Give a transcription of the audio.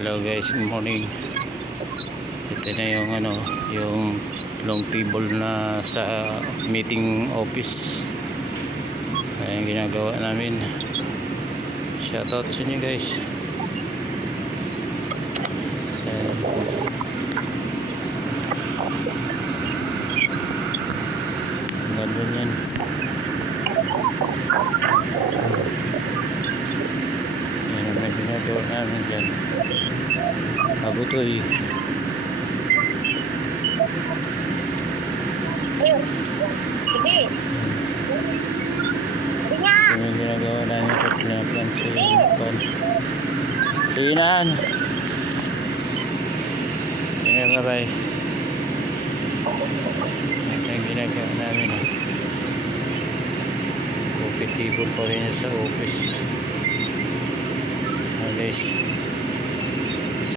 Hello guys, good morning. Ito na yung yung long table na sa meeting office. Ayan ginagawa namin. Shoutout sa inyo guys. Ganda yan. Ayan ang ginagawa namin dyan. Abutoy. Ayun. Sige. Sige nga. Ito yung ginagawa namin pag pinaplan sa pan. Sinan. Sige, bye-bye. Ito yung ginagawa namin. Coffee table pa rin sa office. Guys.